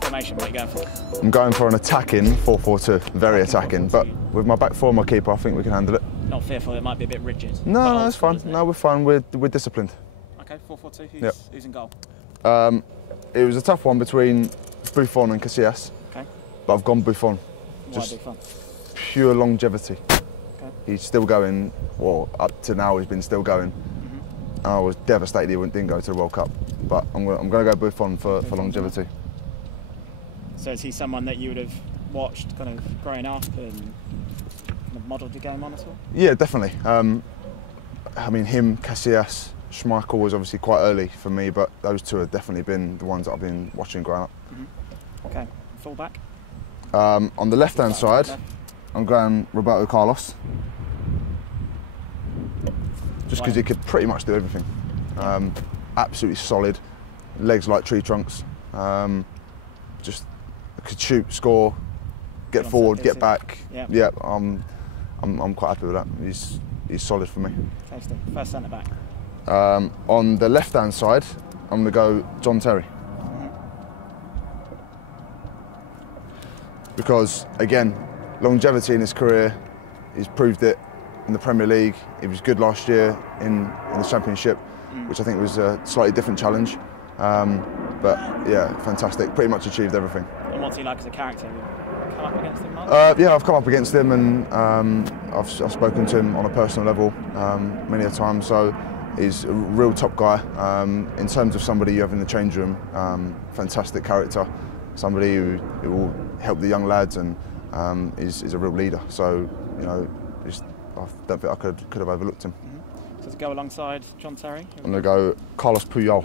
Formation, what are you going for? I'm going for an attacking 4-4-2, very attacking, but with my back four and my keeper, I think we can handle it. Not fearful it might be a bit rigid? No, that's fine. No, we're fine. We're disciplined. Okay, 4-4-2. Who's in goal? It was a tough one between Buffon and Casillas. Okay. But I've gone Buffon. Why Buffon? Pure longevity. Okay. He's still going. Well, up to now he's been still going. I was devastated he didn't go to the World Cup, but I'm going to go Buffon for longevity. So is he someone that you would have watched kind of growing up and kind of modelled your game on at all? Yeah, definitely. I mean, him, Casillas, Schmeichel was obviously quite early for me, but those two have definitely been the ones that I've been watching growing up. Okay, full back? On the left-hand side, I'm going Roberto Carlos. Just because he could pretty much do everything. Absolutely solid, legs like tree trunks. Just could shoot, score, get forward, get back. Yeah, I'm quite happy with that. He's solid for me. Tasty. First centre back. On the left-hand side, I'm going to go John Terry. Because again, longevity in his career, he's proved it in the Premier League. He was good last year in the Championship, which I think was a slightly different challenge. But yeah, fantastic. Pretty much achieved everything. And what's he like as a character? Have you come up against him much? Yeah, I've come up against him, and I've spoken to him on a personal level many a time. So he's a real top guy. In terms of somebody you have in the change room, fantastic character. Somebody who will help the young lads and is a real leader. So you know, I don't think I could have overlooked him. So to go alongside John Terry? I'm going to go Carlos Puyol.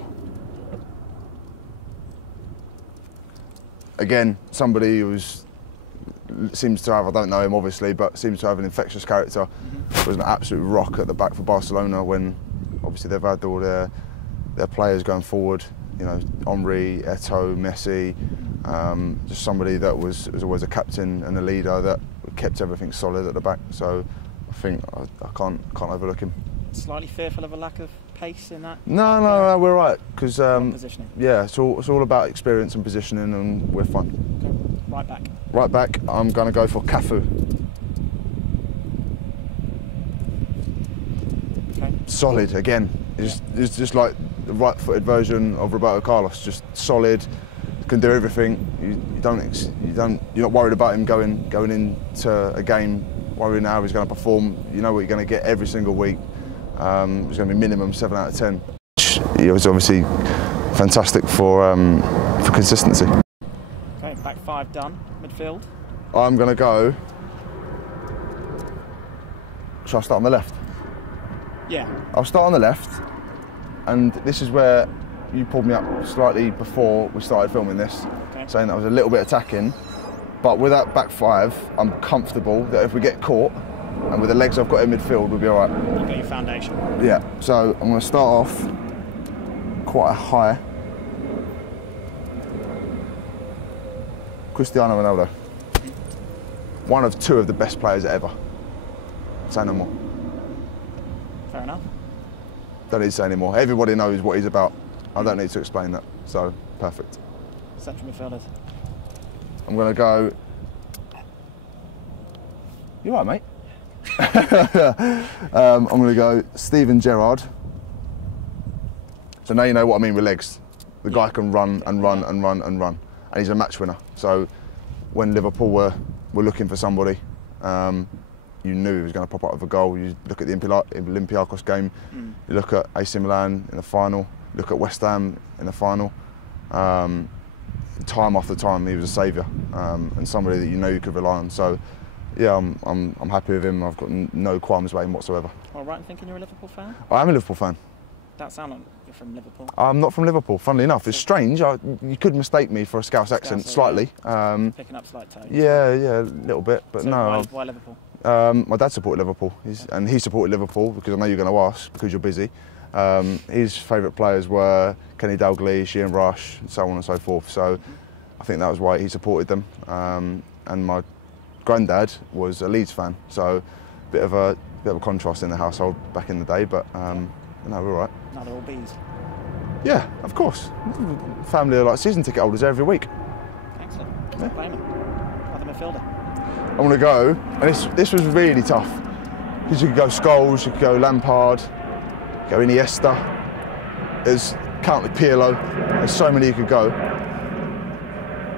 Again, somebody who seems to have, I don't know him obviously, but seems to have an infectious character. Was an absolute rock at the back for Barcelona when obviously they've had all their players going forward. You know, Henry, Eto'o, Messi. Just somebody that was always a captain and a leader that kept everything solid at the back. So I think I can't overlook him. Slightly fearful of a lack of pace in that? No, we're right. Because positioning. Yeah, it's all about experience and positioning, and we're fine. Okay. Right back. Right back. I'm going to go for Cafu. Okay. Solid again. It's just like the right-footed version of Roberto Carlos. Just solid. Can do everything. You're not worried about him going into a game worrying how he's going to perform. You know what you're going to get every single week. It's going to be minimum 7 out of 10. He was obviously fantastic for consistency. Okay, back five done. Midfield. I'm going to go. Shall I start on the left? Yeah. I'll start on the left, and this is where you pulled me up slightly before we started filming this, saying that I was a little bit attacking. But with that back five, I'm comfortable that if we get caught, and with the legs I've got in midfield, we'll be all right. You've got your foundation. Yeah, so I'm going to start off quite high. Cristiano Ronaldo. One of two of the best players ever. Say no more. Fair enough. Don't need to say any more. Everybody knows what he's about. I don't need to explain that. So, perfect. Central midfielders. I'm going to go... You all right, mate? I'm going to go Steven Gerrard. So now you know what I mean with legs. The guy can run and run and run and run. And he's a match winner. So when Liverpool were looking for somebody, you knew he was going to pop up with a goal. You look at the Olympiacos game, you look at AC Milan in the final, look at West Ham in the final. Time after time, he was a saviour and somebody that you know you could rely on. So, yeah, I'm happy with him. I've got no qualms about him whatsoever. All right in thinking you're a Liverpool fan? I am a Liverpool fan. That sound like you're from Liverpool. I'm not from Liverpool, funnily enough. It's strange. You could mistake me for a Scouse accent, slightly. Picking up slight tones. Yeah, a little bit, but so no. Why Liverpool? My dad supported Liverpool, and he supported Liverpool because I know you're going to ask because you're busy. His favourite players were Kenny Dalglish, Ian Rush, and so on and so forth. So I think that was why he supported them. And my granddad was a Leeds fan, so a bit of a bit of a contrast in the household back in the day, but no, we're all right. Now they're all bees. Yeah, of course. Family are like season ticket holders every week. Excellent. Yeah. Other midfielder. I want to go, and this was really tough, because you could go Scholes, you could go Lampard, go Iniesta, there's countless Pirlo, there's so many you could go.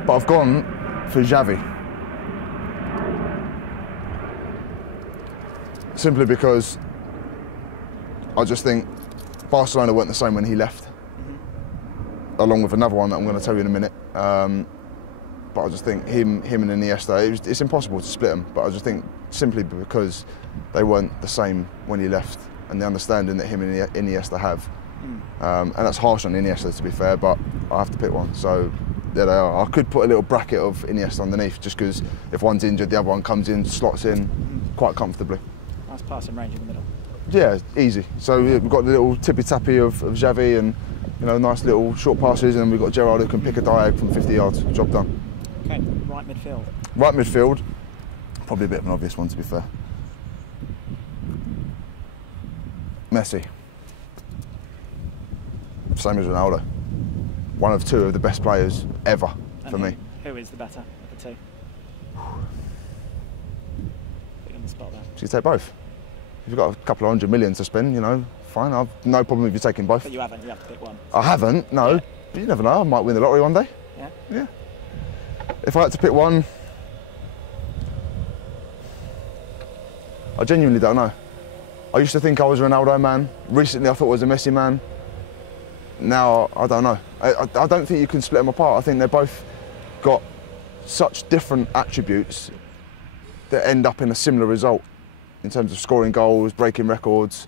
But I've gone for Xavi. Simply because I just think Barcelona weren't the same when he left, along with another one that I'm going to tell you in a minute. But I just think him and Iniesta, it's impossible to split them, but I just think simply because they weren't the same when he left, and the understanding that him and Iniesta have. And that's harsh on Iniesta, to be fair, but I have to pick one. So there they are. I could put a little bracket of Iniesta underneath, just because if one's injured, the other one comes in, slots in quite comfortably. Nice passing range in the middle. Yeah, easy. So we've got the little tippy-tappy of Xavi, and nice little short passes, and then we've got Gerrard who can pick a diag from 50 yards. Job done. Okay, right midfield. Right midfield, probably a bit of an obvious one, to be fair. Messi. Same as Ronaldo. One of two of the best players ever for me. Who is the better of the two? Put you on the spot there. So you take both. If you've got a couple of 100 million to spend, fine. I've no problem if you're taking both. But you haven't. You have to pick one. I haven't. No. Yeah. But you never know. I might win the lottery one day. Yeah. Yeah. If I had to pick one, I genuinely don't know. I used to think I was a Ronaldo man. Recently, I thought I was a Messi man. Now, I don't know. I don't think you can split them apart. I think they've both got such different attributes that end up in a similar result in terms of scoring goals, breaking records,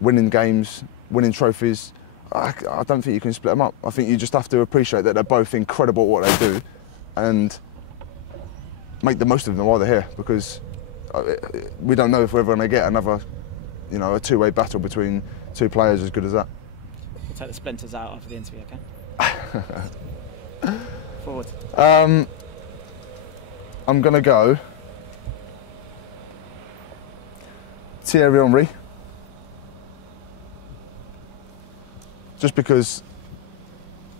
winning games, winning trophies. I don't think you can split them up. I think you just have to appreciate that they're both incredible at what they do and make the most of them while they're here, because we don't know if we're ever going to get another, a two-way battle between two players as good as that. We'll take the splinters out after the interview, okay? Forward. I'm going to go Thierry Henry. Just because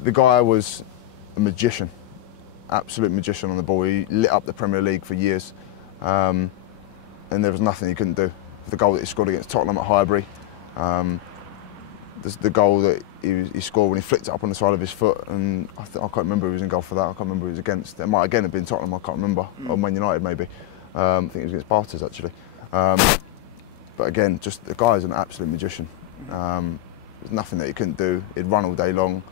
the guy was a magician, absolute magician on the ball. He lit up the Premier League for years, and there was nothing he couldn't do. The goal that he scored against Tottenham at Highbury, the goal that he scored when he flicked it up on the side of his foot, and I can't remember who was in goal for that. I can't remember who he was against. It might again have been Tottenham. I can't remember, or Man United maybe. I think it was against Barters actually. But again, just the guy is an absolute magician. There's nothing that he couldn't do. He'd run all day long,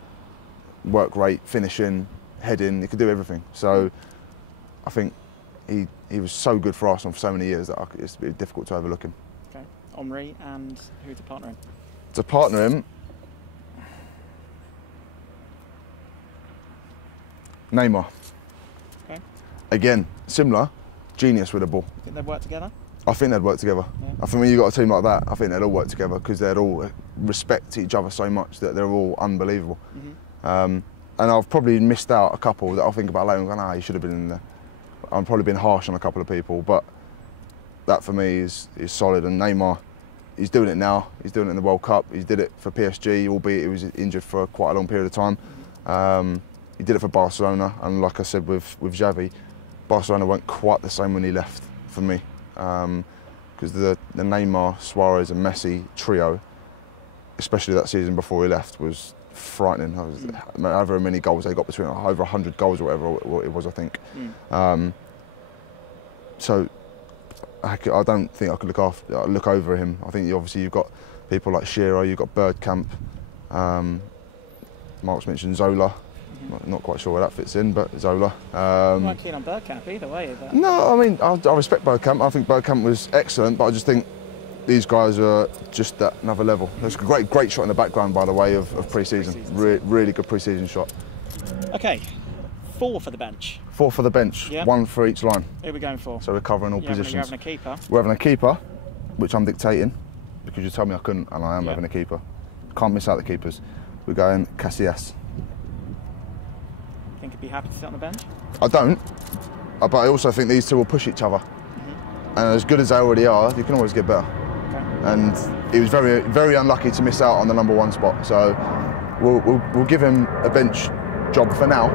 work rate, finishing, heading. He could do everything. So I think he was so good for Arsenal for so many years that it's difficult to overlook him. Okay, Henry, and who to partner him? To partner him, Neymar. Okay. Again, similar, genius with the ball. Think they'd work together? I think they'd work together. Yeah. I think when you've got a team like that, I think they'd all work together because they'd all respect each other so much that they're all unbelievable. And I've probably missed out a couple that I'll think about later and go, he should have been in there. I've probably been harsh on a couple of people, but that for me is solid. And Neymar, he's doing it now. He's doing it in the World Cup. He did it for PSG, albeit he was injured for quite a long period of time. He did it for Barcelona, and like I said with Xavi, Barcelona weren't quite the same when he left for me. Because the Neymar, Suarez and Messi trio, especially that season before he left, was frightening. However many goals they got between, over 100 goals or whatever it was, I think. So I don't think I could look over him. I think obviously you've got people like Shearer, you've got Bergkamp, Mark's mentioned Zola. Not quite sure where that fits in, but Zola. I'm not keen on Bergkamp either way. No, I mean, I respect Bergkamp. I think Bergkamp was excellent, but I just think these guys are just at another level. There's a great shot in the background, by the way, of pre-season. Really good pre-season shot. Okay, 4 for the bench. 4 for the bench, yep. 1 for each line. Who are we going for? So we're covering all positions. You're having a keeper. We're having a keeper, which I'm dictating, because you told me I couldn't, and I am having a keeper. Can't miss out the keepers. We're going Casillas. Think he'd be happy to sit on the bench? I don't, but I also think these two will push each other. And as good as they already are, you can always get better. and he was very, very unlucky to miss out on the number 1 spot. So we'll give him a bench job for now,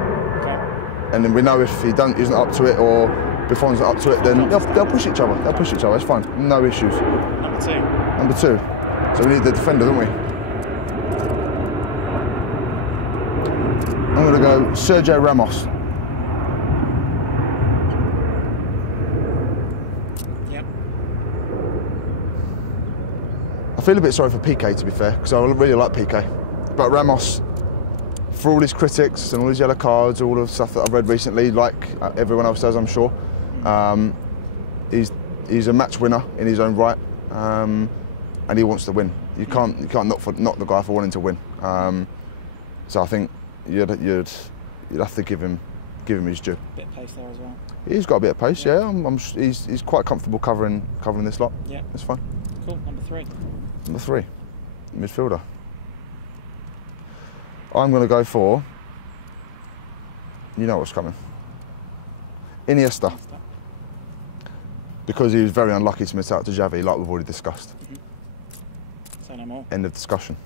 and then we know if he isn't up to it or Buffon's not up to it, then they'll push each other. They'll push each other. It's fine. No issues. Number 2. Number 2. So we need the defender, don't we? I'm going to go Sergio Ramos. Yep. I feel a bit sorry for Piqué, to be fair, because I really like Piqué. But Ramos, for all his critics and all his yellow cards, all the stuff that I've read recently, like everyone else does, I'm sure, he's a match winner in his own right, and he wants to win. You can't knock the guy for wanting to win. So I think you'd have to give him his due. Bit of pace there as well. He's got a bit of pace, yeah. He's quite comfortable covering this lot. Yeah, that's fine. Cool. Number 3. Number 3, midfielder. I'm going to go for. You know what's coming. Iniesta. Because he was very unlucky to miss out to Xavi, like we've already discussed. Say no more. End of discussion.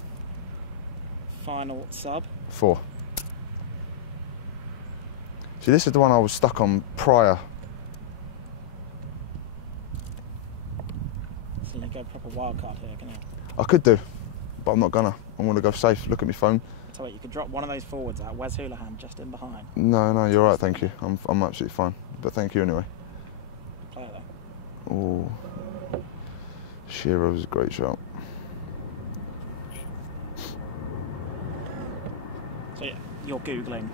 Final sub. 4. See, this is the one I was stuck on prior. So you go proper wild card here, can you? I could do, but I'm not gonna. I'm gonna go safe. Look at my phone. So wait, you could drop one of those forwards out. Where's Houlihan just in behind? No, you're right. Thank you. I'm absolutely fine. But thank you anyway. Good player though. Oh, Shearer was a great shot. So yeah, you're googling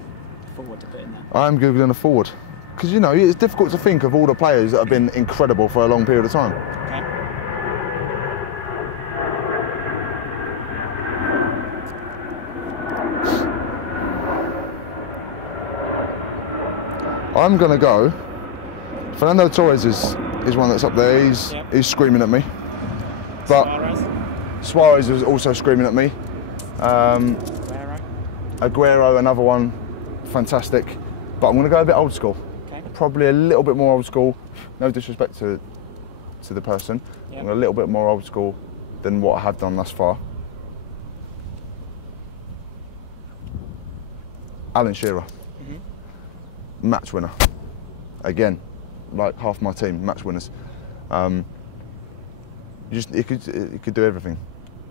forward to put in there. I'm googling a forward because you know it's difficult to think of all the players that have been incredible for a long period of time. Okay. I'm gonna go. Fernando Torres is one that's up there. He's screaming at me. But Suarez is also screaming at me. Aguero, another one, fantastic. But I'm going to go a bit old school. Okay. Probably a little bit more old school. No disrespect to the person. Yep. I'm a little bit more old school than what I have done thus far. Alan Shearer, match winner. Again, like half my team, match winners. He could do everything,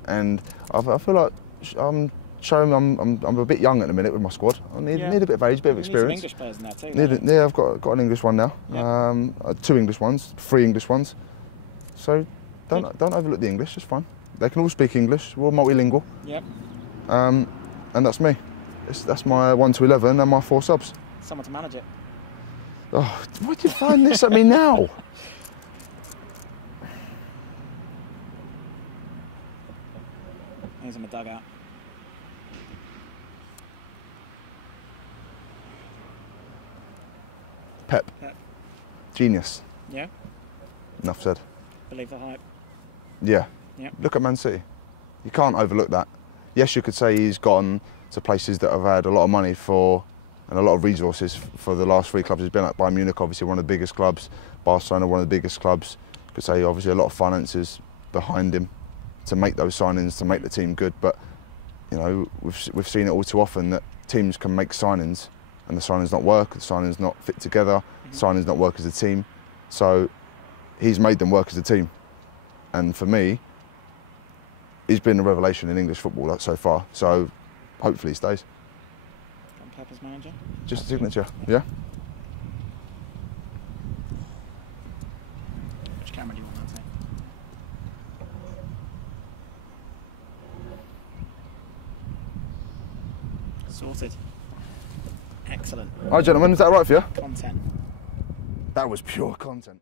and I feel like I'm showing I'm a bit young at the minute with my squad. I need a bit of age, a bit of experience. Need some English players in there too. Yeah, I've got an English one now. Yep. 2 English ones, 3 English ones. So don't overlook the English. It's fine. They can all speak English. We're multilingual. Yep. And that's me. That's my 1 to 11 and my 4 subs. Someone to manage it. Oh, why'd you find this at me now? He's in the dugout. Pep. Genius. Yeah. Enough said. Believe the hype. Yeah. Yep. Look at Man City. You can't overlook that. Yes, you could say he's gone to places that have had a lot of money and a lot of resources for the last 3 clubs. He's been at Bayern Munich, obviously one of the biggest clubs. Barcelona, one of the biggest clubs. You could say obviously a lot of finances behind him to make those signings, to make the team good. But you know, we've seen it all too often that teams can make signings and the signings not work, the signings not fit together, the signings not work as a team. So he's made them work as a team. And for me, he's been a revelation in English football so far. So hopefully he stays. Pep as manager? Just a signature, yeah. Which camera do you want that to? Sorted. Excellent. All right, gentlemen, is that right for you? Content. That was pure content.